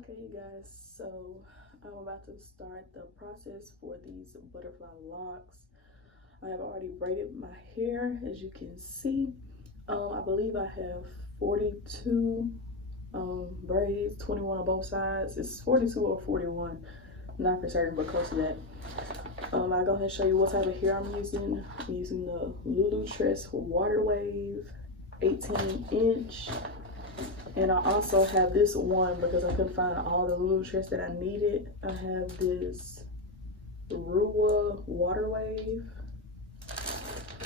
Okay, you guys, so I'm about to start the process for these butterfly locks. I have already braided my hair, as you can see. I believe I have 42 braids, 21 on both sides. It's 42 or 41, not for certain, but close to that. I'll go ahead and show you what type of hair I'm using. I'm using the Locs Water Wave 18-inch. And I also have this one because I couldn't find all the Locs that I needed. I have this Rua Water Wave,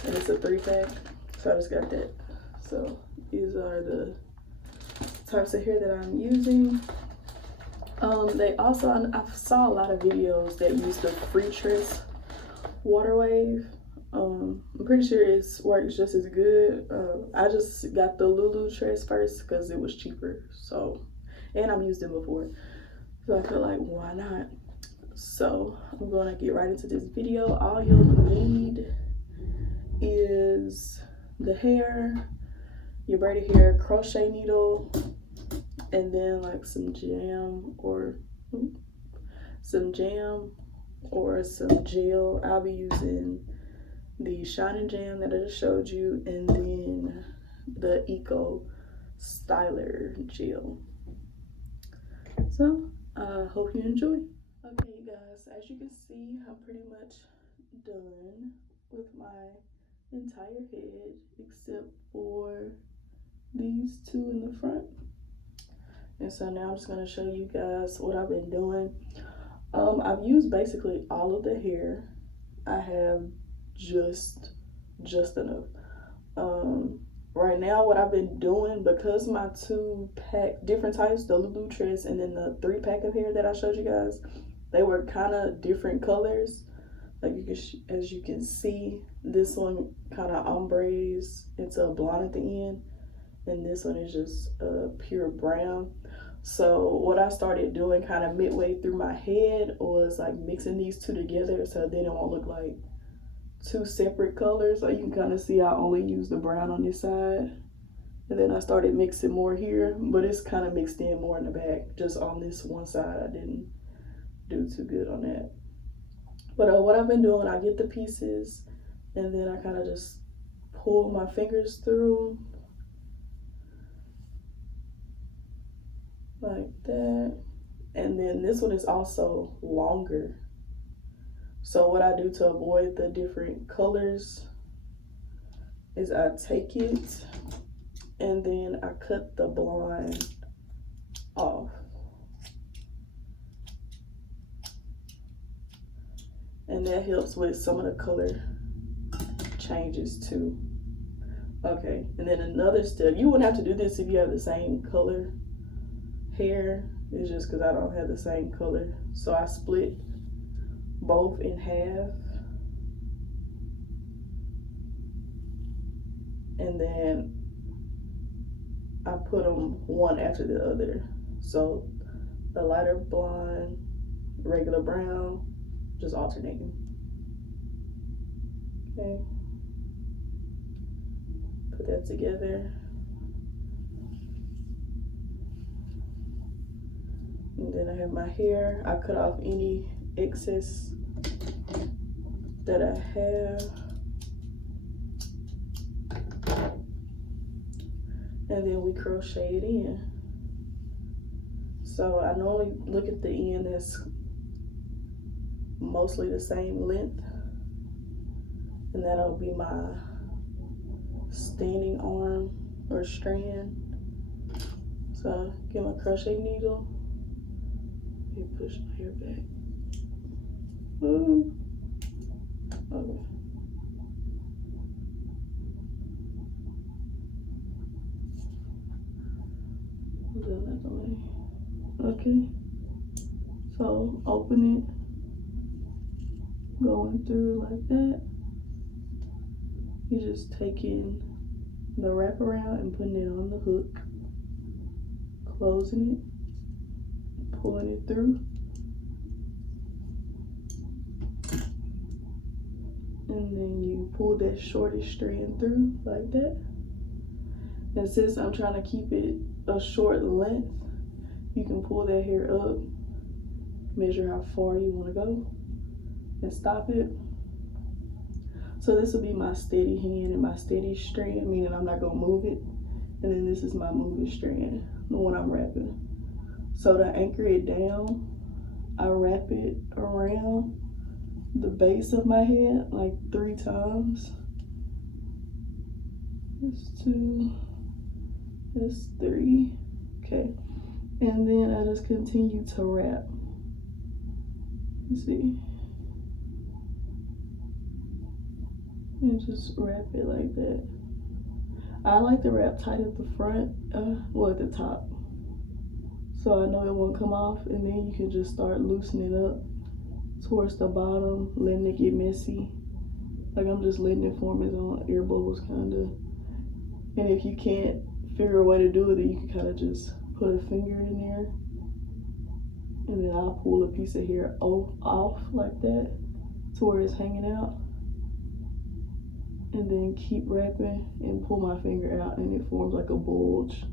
and it's a 3-pack. So I just got that. So these are the types of hair that I'm using. They also, I saw a lot of videos that use the Free Tress Water Wave. I'm pretty sure it works just as good. I just got the Locs first because it was cheaper. So, and I've used them before. So I feel like, why not? So I'm gonna get right into this video. All you'll need is the hair, your braided hair, crochet needle, and then like some jam or some gel. I'll be using the Shine Jam that I just showed you, and then the Eco Styler gel. So I hope you enjoy. Okay, you guys, as you can see, I'm pretty much done with my entire head except for these two in the front. And so now I'm just going to show you guys what I've been doing. I've used basically all of the hair. I have just enough. Right now what I've been doing, because my 2-pack, different types, the Locs and then the 3-pack of hair that I showed you guys, they were kind of different colors. Like you can, as you can see, this one kind of ombres into a blonde at the end, and this one is just pure brown. So what I started doing kind of midway through my head was like mixing these two together, so then it won't look like two separate colors. So you can kind of see I only use the brown on this side, and then I started mixing more here, but it's kind of mixed in more in the back. Just on this one side I didn't do too good on that. But what I've been doing, I get the pieces and then I kind of just pull my fingers through like that. And then this one is also longer. So what I do to avoid the different colors is I take it and then I cut the blonde off. And that helps with some of the color changes too. Okay, and then another step, you wouldn't have to do this if you have the same color hair. It's just because I don't have the same color. So I split both in half, and then I put them one after the other. So the lighter blonde, regular brown, just alternating. Okay, put that together. And then I have my hair. I cut off any excess that I have. And then we crochet it in. So I normally look at the end that's mostly the same length, and that'll be my standing arm or strand. So get my crochet needle and push my hair back. Ooh. Okay. Okay, so open it, going through like that. You're just taking the wraparound and putting it on the hook, closing it, pulling it through, and then you pull that shortest strand through like that. And since I'm trying to keep it a short length, You can pull that hair up, measure how far you want to go, and stop it. So this will be my steady hand and my steady strand, meaning I'm not gonna move it. And then this is my moving strand, the one I'm wrapping. So to anchor it down, I wrap it around the base of my head like 3 times. That's 2, that's 3, okay. And then I just continue to wrap. Let's see. And just wrap it like that. I like to wrap tight at the front, well at the top, so I know it won't come off, and then you can just start loosening up towards the bottom, letting it get messy. Like I'm just letting it form its own air bubbles kinda. And if you can't figure a way to do it, then you can kind of just put a finger in there, and then I'll pull a piece of hair off like that to where it's hanging out, and then keep wrapping and pull my finger out, and it forms like a bulge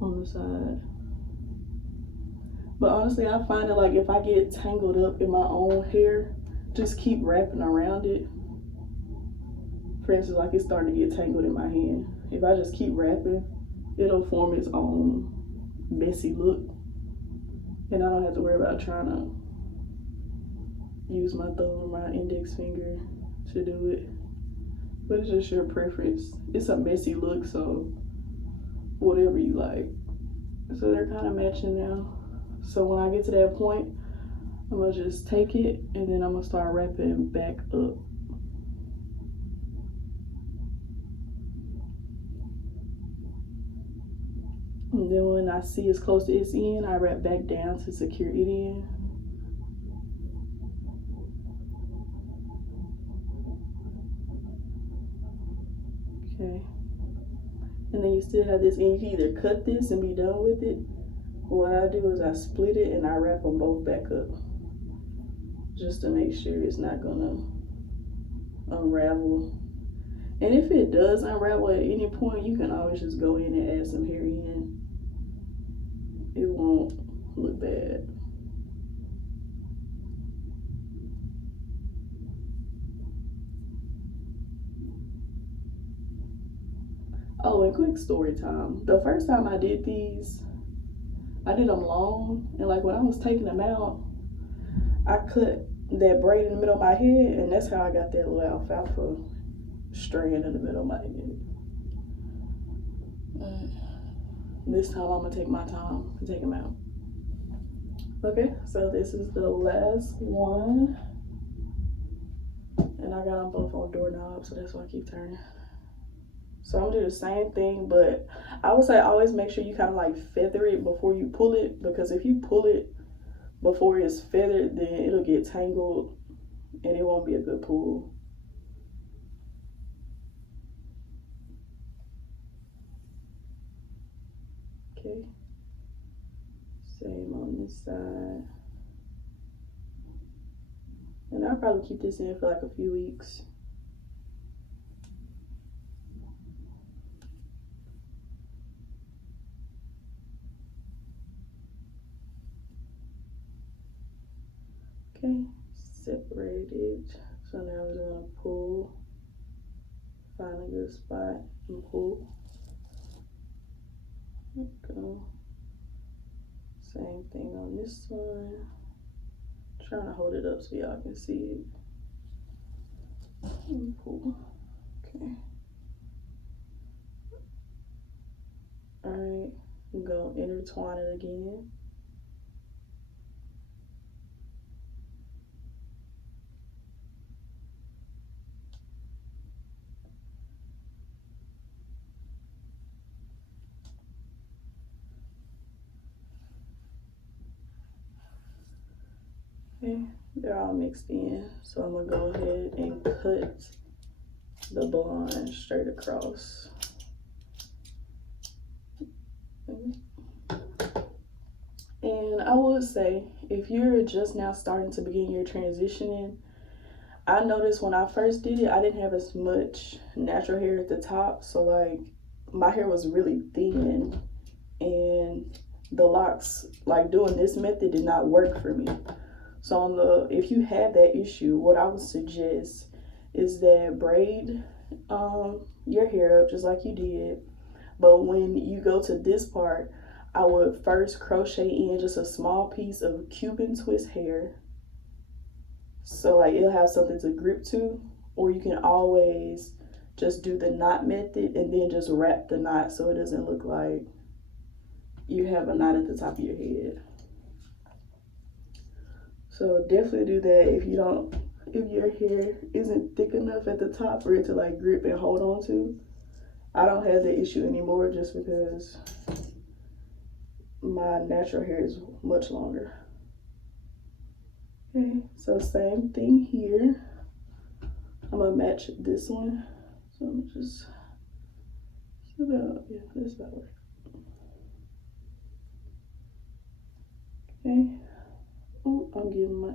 on the side. But honestly, I find that like if I get tangled up in my own hair, just keep wrapping around it. For instance, like it's starting to get tangled in my hand. If I just keep wrapping, it'll form its own messy look, and I don't have to worry about trying to use my thumb or my index finger to do it. But it's just your preference. It's a messy look, so whatever you like. So they're kind of matching now. So when I get to that point, I'm gonna just take it, and then I'm gonna start wrapping back up. And then when I see it's close to its end, I wrap back down to secure it in. Okay. And then you still have this, and you can either cut this and be done with it. What I do is I split it and I wrap them both back up, just to make sure it's not gonna unravel. And if it does unravel at any point, you can always just go in and add some hair in. It won't look bad. Oh, and quick story time. The first time I did these, I did them long, and like when I was taking them out, I cut that braid in the middle of my head, and that's how I got that little alfalfa strand in the middle of my head. This time I'm gonna take my time to take them out. Okay, so this is the last one, and I got them both on doorknobs, so that's why I keep turning. So I'm gonna do the same thing, but I would say always make sure you kind of like feather it before you pull it, because if you pull it before it's feathered, then it'll get tangled and it won't be a good pull. Okay, same on this side. And I'll probably keep this in for like a few weeks. Okay, separated. So now we're gonna pull, find a good spot and pull. Go. Same thing on this one. Trying to hold it up so y'all can see it. And pull. Okay. Alright, I'm gonna intertwine it again. Okay, they're all mixed in, so I'm gonna go ahead and cut the blonde straight across. And I would say, if you're just now starting to begin your transitioning, I noticed when I first did it, I didn't have as much natural hair at the top, so like my hair was really thin, and the locks, like doing this method did not work for me. So on the, if you have that issue, what I would suggest is that braid your hair up just like you did. But when you go to this part, I would first crochet in just a small piece of Cuban twist hair. So like it'll have something to grip to, or you can always just do the knot method and then just wrap the knot so it doesn't look like you have a knot at the top of your head. So definitely do that if you don't, if your hair isn't thick enough at the top for it to like grip and hold on to. I don't have that issue anymore just because my natural hair is much longer. Okay, so same thing here. I'm gonna match this one. So I'm just about, yeah, this about work. Okay. Oh, I'm getting my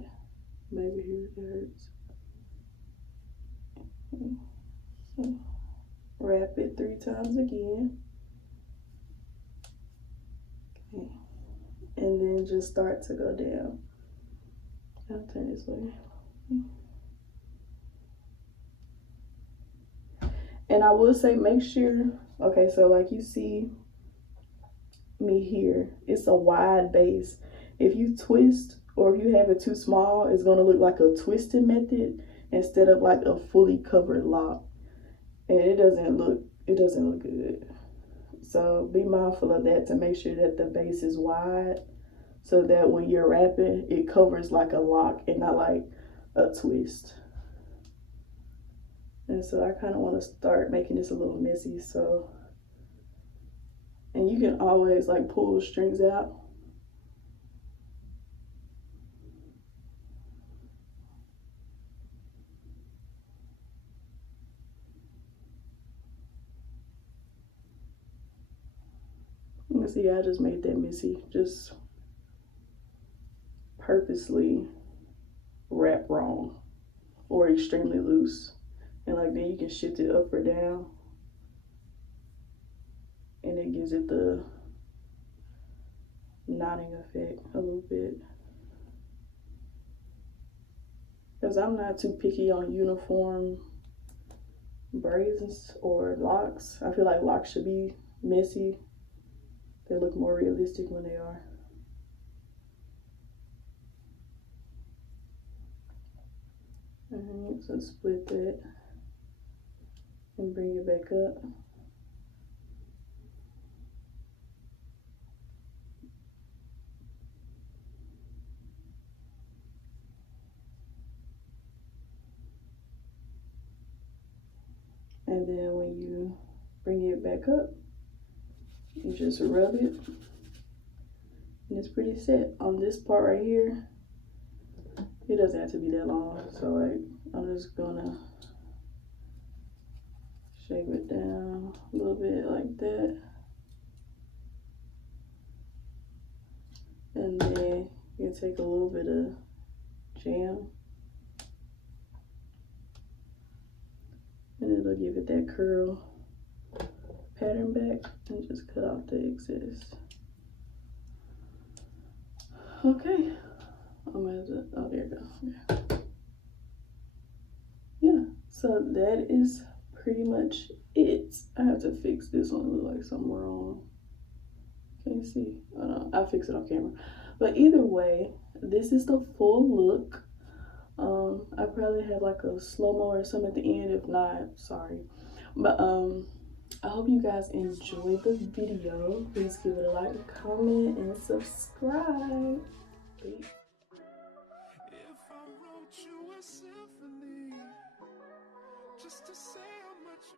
baby here, it hurts. Okay. So wrap it 3 times again. Okay. And then just start to go down. I'll turn this way. And I will say, make sure, okay, so like you see me here, it's a wide base. If you twist or if you have it too small, it's gonna look like a twisted method instead of like a fully covered lock. And it doesn't look good. So be mindful of that to make sure that the base is wide so that when you're wrapping, it covers like a lock and not like a twist. And so I kind of want to start making this a little messy. So, and you can always like pull strings out. You can see I just made that messy, just purposely wrap wrong or extremely loose. And like then you can shift it up or down and it gives it the knotting effect a little bit. Because I'm not too picky on uniform braids or locks. I feel like locks should be messy. They look more realistic when they are. Alright, so split that and bring it back up. And then when you bring it back up, you just rub it and it's pretty set. On this part right here, it doesn't have to be that long. So like, I'm just gonna shave it down a little bit like that. And then you can take a little bit of jam and it'll give it that curl pattern back, and just cut off the excess. Okay, I'm gonna have to, oh there you go. Okay. Yeah, so that is pretty much it. I have to fix this one, it looks like something wrong. Can you see? Oh no, I'll fix it off camera. But either way, this is the full look. I probably have like a slow-mo or something at the end. If not, sorry. But I hope you guys enjoyed the video. Please give it a like, comment, and subscribe. Peace. If I wrote you a symphony just to say